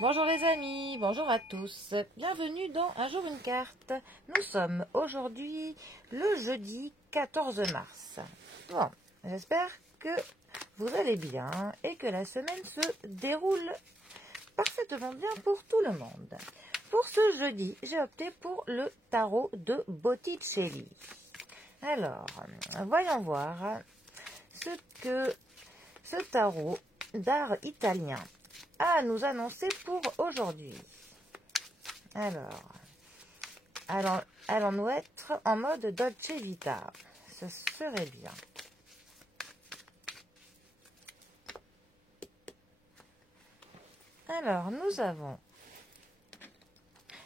Bonjour les amis, bonjour à tous. Bienvenue dans Un jour une carte. Nous sommes aujourd'hui le jeudi 14 mars. Bon, j'espère que vous allez bien et que la semaine se déroule parfaitement bien pour tout le monde. Pour ce jeudi, j'ai opté pour le tarot de Botticelli. Alors, voyons voir ce que ce tarot d'art italien a à nous annoncer pour aujourd'hui. Alors, allons-nous être en mode Dolce Vita? Ce serait bien. Alors, nous avons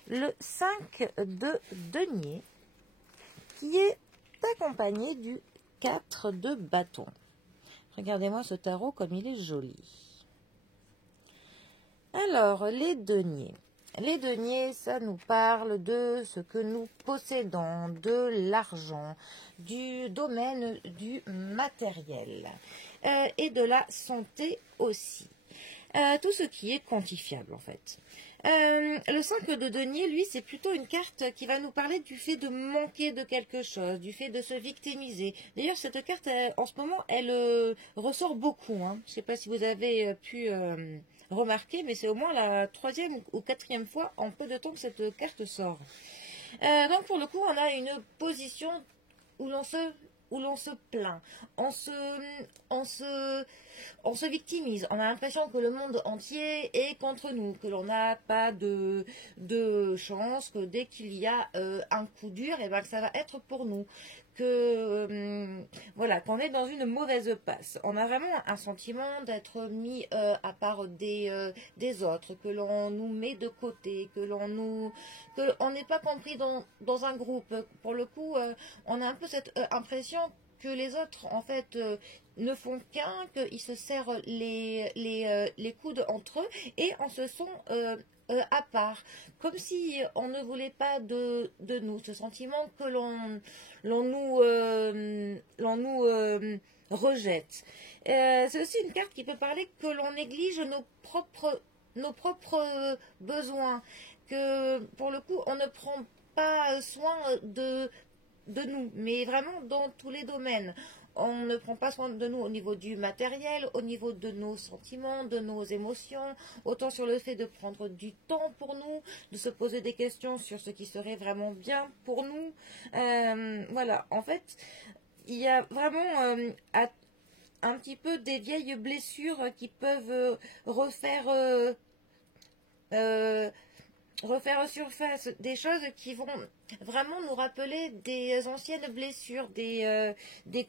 le 5 de denier qui est accompagné du 4 de bâton. Regardez-moi ce tarot comme il est joli. Alors, les deniers. Les deniers, ça nous parle de ce que nous possédons, de l'argent, du domaine du matériel et de la santé aussi. Tout ce qui est quantifiable en fait. Le 5 de denier, lui, c'est plutôt une carte qui va nous parler du fait de manquer de quelque chose, du fait de se victimiser. D'ailleurs, cette carte, en ce moment, elle ressort beaucoup. Hein. Je ne sais pas si vous avez pu remarquer, mais c'est au moins la troisième ou quatrième fois en peu de temps que cette carte sort. Donc, pour le coup, on a une position où l'on se plaint, on se victimise, on a l'impression que le monde entier est contre nous, que l'on n'a pas de chance, que dès qu'il y a un coup dur, et ben, que ça va être pour nous, que voilà, qu'on est dans une mauvaise passe. On a vraiment un sentiment d'être mis à part des autres, que l'on nous met de côté, que on n'est pas compris dans un groupe. Pour le coup, on a un peu cette impression que les autres, en fait, ne font qu'un, qu'ils se serrent les coudes entre eux et en se sont à part, comme si on ne voulait pas de nous, ce sentiment que l'on nous rejette. C'est aussi une carte qui peut parler que l'on néglige nos propres besoins, que pour le coup on ne prend pas soin de nous, mais vraiment dans tous les domaines. On ne prend pas soin de nous au niveau du matériel, au niveau de nos sentiments, de nos émotions, autant sur le fait de prendre du temps pour nous, de se poser des questions sur ce qui serait vraiment bien pour nous. Voilà, en fait, il y a vraiment un petit peu des vieilles blessures qui peuvent euh, refaire surface, des choses qui vont vraiment nous rappeler des anciennes blessures, des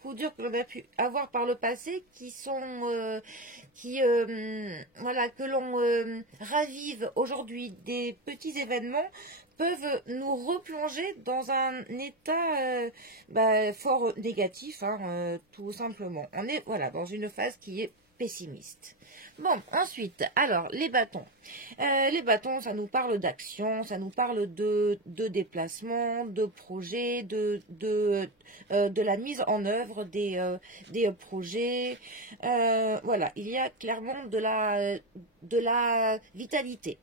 coups durs que l'on a pu avoir par le passé, voilà, que l'on ravive aujourd'hui. Des petits événements peuvent nous replonger dans un état fort négatif, hein, tout simplement. On est voilà dans une phase qui est pessimiste. Bon, ensuite, alors, les bâtons. Les bâtons, ça nous parle d'action, ça nous parle de déplacement, de projet, de la mise en œuvre des projets. Voilà, il y a clairement de la vitalité.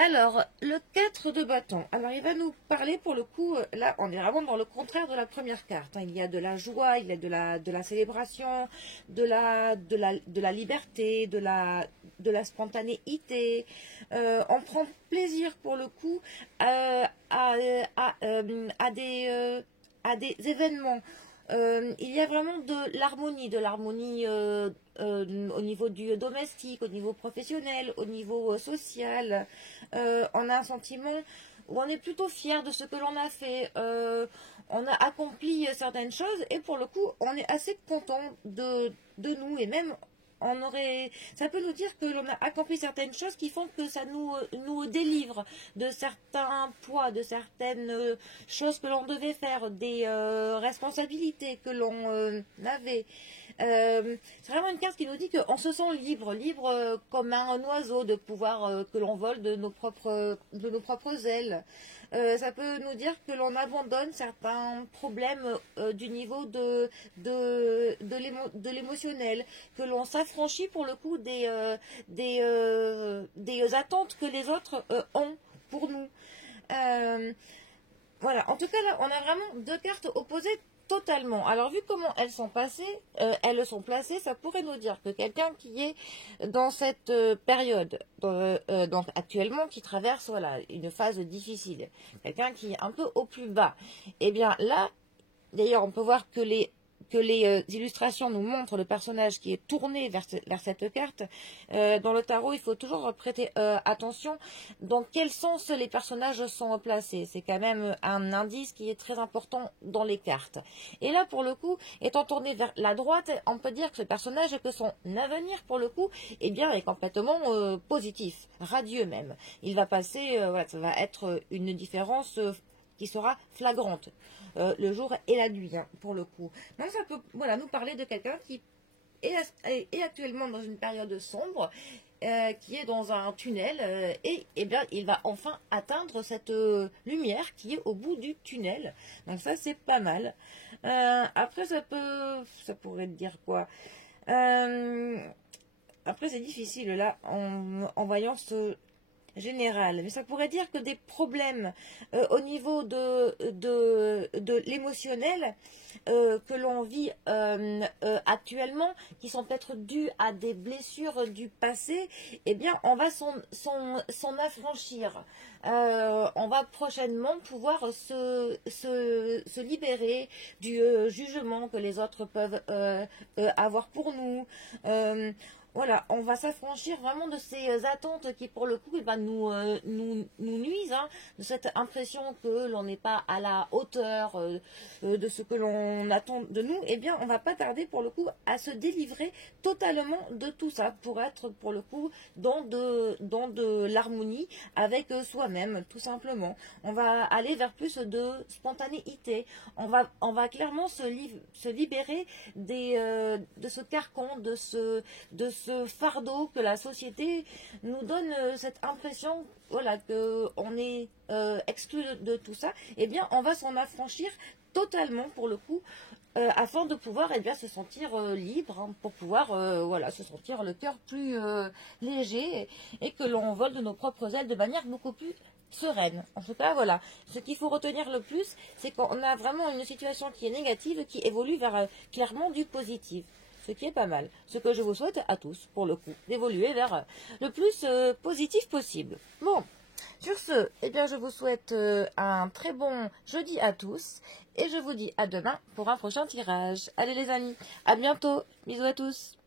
Alors, le 4 de bâton. Alors, il va nous parler, pour le coup, là, on est vraiment dans le contraire de la première carte. Hein. Il y a de la joie, il y a de la célébration, de la liberté, de la spontanéité. On prend plaisir, pour le coup, à des événements. Il y a vraiment de l'harmonie au niveau du domestique, au niveau professionnel, au niveau social. On a un sentiment où on est plutôt fier de ce que l'on a fait. On a accompli certaines choses et pour le coup, on est assez content de nous et même ça peut nous dire que l'on a accompli certaines choses qui font que ça nous délivre de certains poids, de certaines choses que l'on devait faire, des responsabilités que l'on avait. C'est vraiment une carte qui nous dit qu'on se sent libre, comme un oiseau de pouvoir que l'on vole de nos propres ailes. Ça peut nous dire que l'on abandonne certains problèmes du niveau de l'émotionnel, que l'on s'affranchit pour le coup des attentes que les autres ont pour nous. Voilà, en tout cas là, on a vraiment deux cartes opposées totalement. Alors vu comment elles sont placées, ça pourrait nous dire que quelqu'un qui est dans cette période, donc actuellement, qui traverse voilà une phase difficile, quelqu'un qui est un peu au plus bas, et bien là, d'ailleurs, on peut voir que les illustrations nous montrent le personnage qui est tourné vers cette carte. Dans le tarot, il faut toujours prêter attention dans quel sens les personnages sont placés. C'est quand même un indice qui est très important dans les cartes. Et là, pour le coup, étant tourné vers la droite, on peut dire que ce personnage, que son avenir, pour le coup, eh bien, est complètement positif, radieux même. Il va passer, voilà, ça va être une différence qui sera flagrante le jour et la nuit, hein, pour le coup. Donc ça peut voilà, nous parler de quelqu'un qui est actuellement dans une période sombre, qui est dans un tunnel, et bien il va enfin atteindre cette lumière qui est au bout du tunnel. Donc ça c'est pas mal. Après ça pourrait dire quoi. Après c'est difficile là en voyant ce général, mais ça pourrait dire que des problèmes au niveau de l'émotionnel que l'on vit actuellement, qui sont peut-être dus à des blessures du passé, eh bien on va s'en affranchir. On va prochainement pouvoir se libérer du jugement que les autres peuvent avoir pour nous. Voilà, on va s'affranchir vraiment de ces attentes qui, pour le coup, nous nuisent, hein, de cette impression que l'on n'est pas à la hauteur de ce que l'on attend de nous. Eh bien, on va pas tarder, pour le coup, à se délivrer totalement de tout ça pour être, pour le coup, dans de l'harmonie avec soi-même, tout simplement. On va aller vers plus de spontanéité. On va clairement se libérer de ce carcan, de ce fardeau que la société nous donne, cette impression, voilà, qu'on est exclu de tout ça. Eh bien, on va s'en affranchir totalement, pour le coup, afin de pouvoir eh bien, se sentir libre, hein, pour pouvoir voilà, se sentir le cœur plus léger, et que l'on vole de nos propres ailes de manière beaucoup plus sereine. En tout cas, voilà. Ce qu'il faut retenir le plus, c'est qu'on a vraiment une situation qui est négative, qui évolue vers clairement du positif. Ce qui est pas mal. Ce que je vous souhaite à tous, pour le coup, d'évoluer vers le plus positif possible. Bon, sur ce, eh bien, je vous souhaite un très bon jeudi à tous, et je vous dis à demain pour un prochain tirage. Allez les amis, à bientôt, bisous à tous.